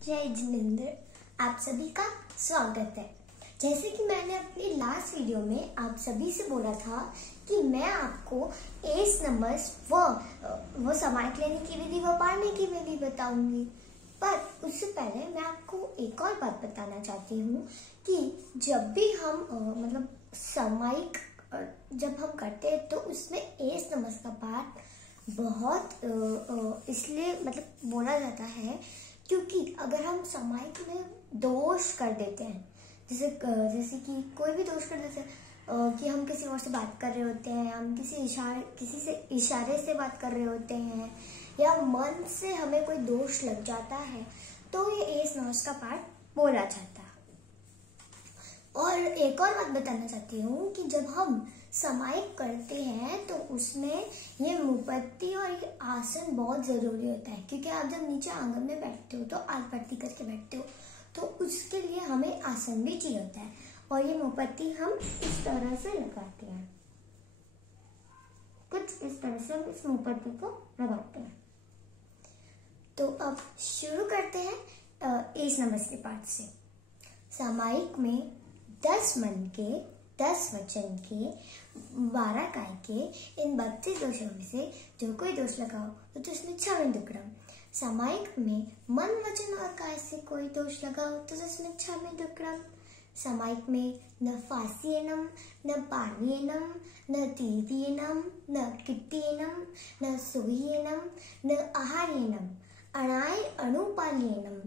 जय जिनेंद्र, आप सभी का स्वागत है। जैसे कि मैंने अपनी लास्ट वीडियो में आप सभी से बोला था कि मैं आपको एस नंबर्स वो समाई लेने की विधि व पढ़ने की विधि बताऊंगी। पर उससे पहले मैं आपको एक और बात बताना चाहती हूँ कि जब भी हम समाई जब हम करते हैं तो उसमें एस नंबर्स का पाठ बहुत इसलिए बोला जाता है क्योंकि अगर हम समाई में दोष कर देते हैं, जैसे कि कोई भी दोष कर देते हैं कि हम किसी और से बात कर रहे होते हैं, हम किसी से इशारे से बात कर रहे होते हैं या मन से हमें कोई दोष लग जाता है तो ये एस नंबर्स का पाठ बोला जाता है। और एक और बात बताना चाहती हूँ कि जब हम समाई करते हैं तो उसमें ये मुपत्ति और ये आसन बहुत जरूरी होता है, क्योंकि आप जब नीचे आंगन में बैठते हो तो आलपट्टी करके बैठते हो, तो उसके लिए हमें आसन भी चाहिए होता है। और ये मुपत्ति हम इस तरह से लगाते हैं, कुछ इस तरह से हम इस मुपत्ति को लगाते हैं। तो अब शुरू करते हैं एस नंबर्स के पाठ से। सामायिक में 10 मन के, 10 वचन के, 12 काय के, इन 32 दोषों में से जो कोई दोष लगाओ तो उसमें 6 दुक्रम। सामायिक में मन, वचन और काय से कोई दोष लगाओ तो उसमें 6 दुक्रम। सामायिक में न फासियनम, न पानीयनम, न तीर्यनम, न किट्टियनम, न सोहियनम, न आहार्यनम, अणाय अनुपालियनम,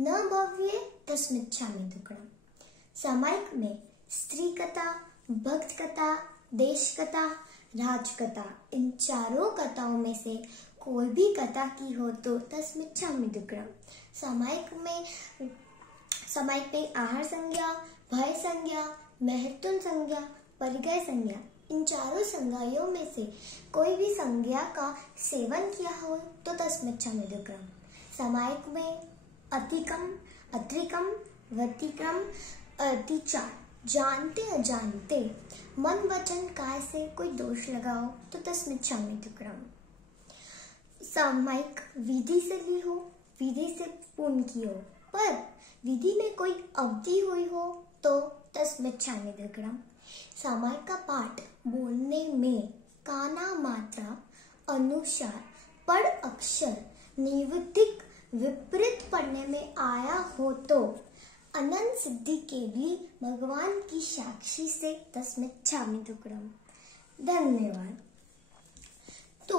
न भव्य तस्मिच्छामि दुक्रम। सामायिक में स्त्री कथा, भक्त कथा, देश कथा, राज कथा, इन चारों कथाओं में से कोई भी कथा की हो तो तस्मिच्छामि दुक्रम। सामायिक में आहार संज्ञा, भय संज्ञा, महत्तुन संज्ञा, परिगय संज्ञा, इन चारों संज्ञाओं में से कोई भी संज्ञा का सेवन किया हो तो तस्मिच्छामि दुक्रम। सामायिक में अतिकम, अत्रिकम, व्यतिक्रम, अतिचार, जानते अजानते, मन, वचन, काय से कोई दोष लगाओ तो तस्मिच्छामि दुक्रम। सामायिक विधि से ली हो, विधि से पूर्ण की हो, पर विधि में कोई अवधि हुई हो तो तस्मिच्छामि दुक्रम। सामायिक का पाठ बोलने में काना मात्रा अनुसार पढ़ अक्षर निवृत्तिक विपरीत पढ़ने में आया हो तो अनंत सिद्धि के भी भगवान की साक्षी से तस्मिच्छामि दुक्रम। धन्यवाद। तो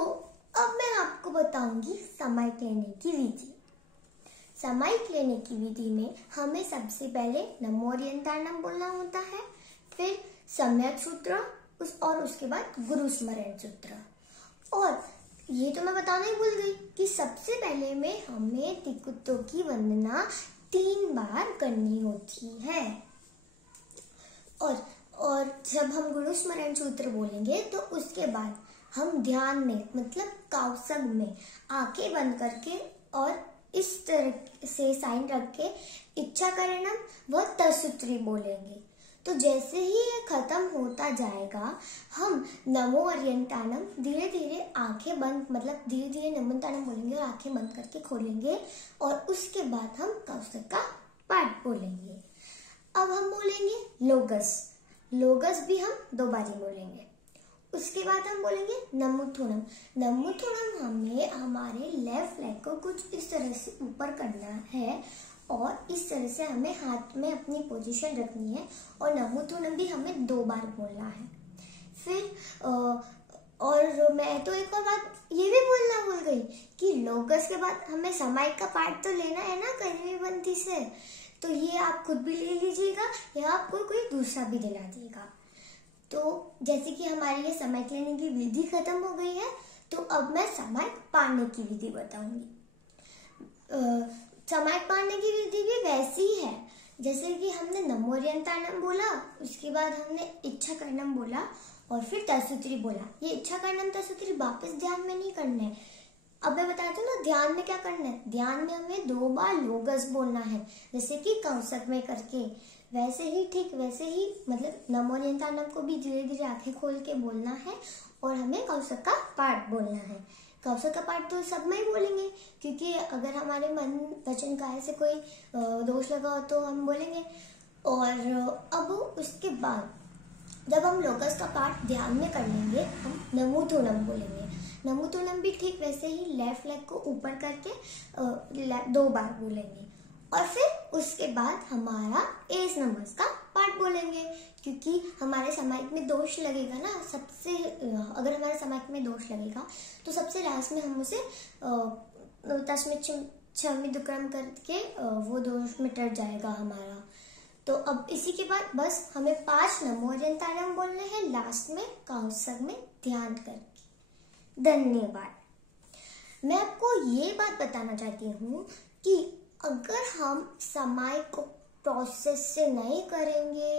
अब मैं आपको बताऊंगी समायिक लेने की विधि। समायिक लेने की विधि में हमें सबसे पहले नमोरियंताणम बोलना होता है, फिर सम्यक सूत्र और उसके बाद गुरु स्मरण सूत्र। और ये तो मैं बताना ही भूल गई कि सबसे पहले में हमें तिकुत्तों की वंदना 3 बार करनी होती है। और जब हम गुरु स्मरण सूत्र बोलेंगे तो उसके बाद हम ध्यान में काउसग में आंखें बंद करके और इस तरह से साइन रख के इच्छा करणम व तत्सूत्री बोलेंगे। तो जैसे ही ये खत्म होता जाएगा हम नमो अर्यंताणम धीरे धीरे आंखें बंद धीरे धीरे नमोताणम बोलेंगे और आंखें बंद करके खोलेंगे और उसके बाद हम कौस्तुभ का पाठ बोलेंगे। अब हम बोलेंगे लोगस। लोगस भी हम 2 बारी बोलेंगे। उसके बाद हम बोलेंगे नमुथुणम। नमुथुणम हमें हमारे लेफ्ट लेग को कुछ इस तरह से ऊपर करना है और इस तरह से हमें हाथ में अपनी पोजीशन रखनी है और नमुथुणम भी हमें 2 बार बोलना है। फिर और मैं तो एक और बात ये भी बोलना भूल गई कि लोगस के बाद हमें समायिक का पाठ तो लेना है ना कर्मबंधी से, तो ये आप खुद भी ले लीजिएगा या आपको कोई दूसरा भी दिला देगा। तो जैसे कि हमारी ये समायिक लेने की विधि खत्म हो गई है तो अब मैं समायिक पाढ़ने की विधि बताऊंगी। समायिक पाढ़ने की विधि भी वैसी ही है जैसे कि हमने नमोरियंताणम बोला, उसके बाद हमने इच्छा करणम बोला और फिर तत्सूत्री बोला। ये इच्छा करणम तत्सूत्री वापस ध्यान में नहीं करना है। अब मैं बताती हूँ ना ध्यान में क्या करना है। ध्यान में हमें 2 बार लोगस बोलना है, जैसे कि कौसक में करके, वैसे ही नमोरियंताणम को भी धीरे धीरे आंखें खोल के बोलना है और हमें कौसक का पाठ बोलना है। कौशल का पाठ तो सब में ही बोलेंगे, क्योंकि अगर हमारे मन वचन काया से कोई दोष लगा हो तो हम बोलेंगे। और अब उसके बाद जब हम लोकस का पाठ ध्यान में कर लेंगे, हम नमोतोनम बोलेंगे। नमोतोनम भी ठीक वैसे ही लेफ्ट लेग को ऊपर करके 2 बार बोलेंगे। और फिर उसके बाद हमारा एस नमस का पाठ बोलेंगे, क्योंकि हमारे समायिक में दोष लगेगा ना, सबसे अगर हमारे समायिक में दोष लगेगा तो सबसे लास्ट में हम उसे तस्मै क्षमी दुक्रम करके वो दोष मिट जाएगा हमारा। तो अब इसी के बाद बस हमें 5 नमो अर्यंतार्यम बोलने हैं लास्ट में कौसग में ध्यान करके। धन्यवाद। मैं आपको ये बात बताना चाहती हूँ कि अगर हम समय को प्रोसेस से नहीं करेंगे,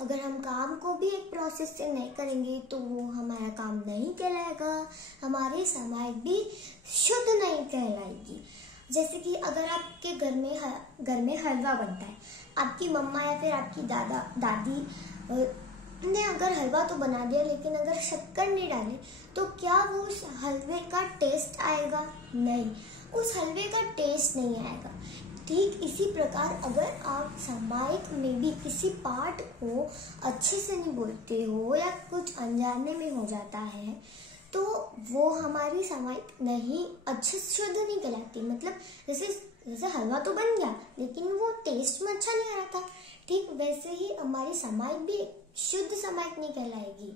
अगर हम काम को भी एक प्रोसेस से नहीं करेंगे तो वो हमारा काम नहीं कहलाएगा, हमारी समय भी शुद्ध नहीं कहलाएगी। जैसे कि अगर आपके घर में हलवा बनता है, आपकी मम्मा या फिर आपकी दादी ने अगर हलवा तो बना दिया, लेकिन अगर शक्कर नहीं डाले तो क्या वो उस हलवे का टेस्ट आएगा? नहीं, उस हलवे का टेस्ट नहीं आएगा। ठीक इसी प्रकार अगर आप समायिक में भी किसी पाठ को अच्छे से नहीं बोलते हो या कुछ अनजाने में हो जाता है तो वो हमारी समायिक नहीं अच्छे से शुद्ध नहीं कहलाती। मतलब जैसे हलवा तो बन गया लेकिन वो टेस्ट में अच्छा नहीं आ रहा था, ठीक वैसे ही हमारी समायिक भी शुद्ध समायिक नहीं कहलाएगी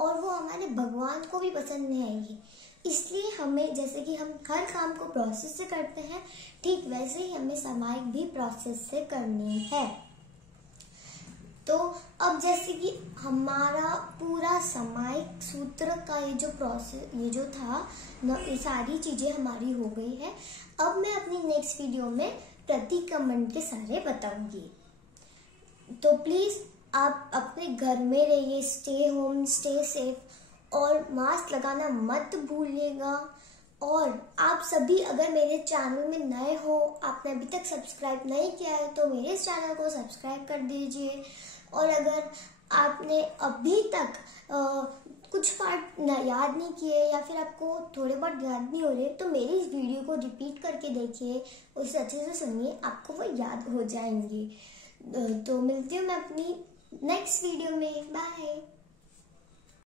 और वो हमारे भगवान को भी पसंद नहीं आएगी। इसलिए हमें, जैसे कि हम हर काम को प्रोसेस से करते हैं, ठीक वैसे ही हमें समायिक भी प्रोसेस से करनी है। तो अब जैसे कि हमारा पूरा समायिक सूत्र का ये जो प्रोसेस, ये जो था ये सारी चीजें हमारी हो गई है। अब मैं अपनी नेक्स्ट वीडियो में प्रतिक्रमण के सारे बताऊंगी। तो प्लीज आप अपने घर में रहिए, स्टे होम, स्टे सेफ और मास्क लगाना मत भूलिएगा। और आप सभी अगर मेरे चैनल में नए हो, आपने अभी तक सब्सक्राइब नहीं किया है तो मेरे इस चैनल को सब्सक्राइब कर दीजिए। और अगर आपने अभी तक कुछ पार्ट याद नहीं किए या फिर आपको थोड़े बहुत याद नहीं हो रहे तो मेरी इस वीडियो को रिपीट करके देखिए, उसे अच्छे से सुनिए, आपको वो याद हो जाएंगे। तो मिलती हूँ मैं अपनी नेक्स्ट वीडियो में। बाय।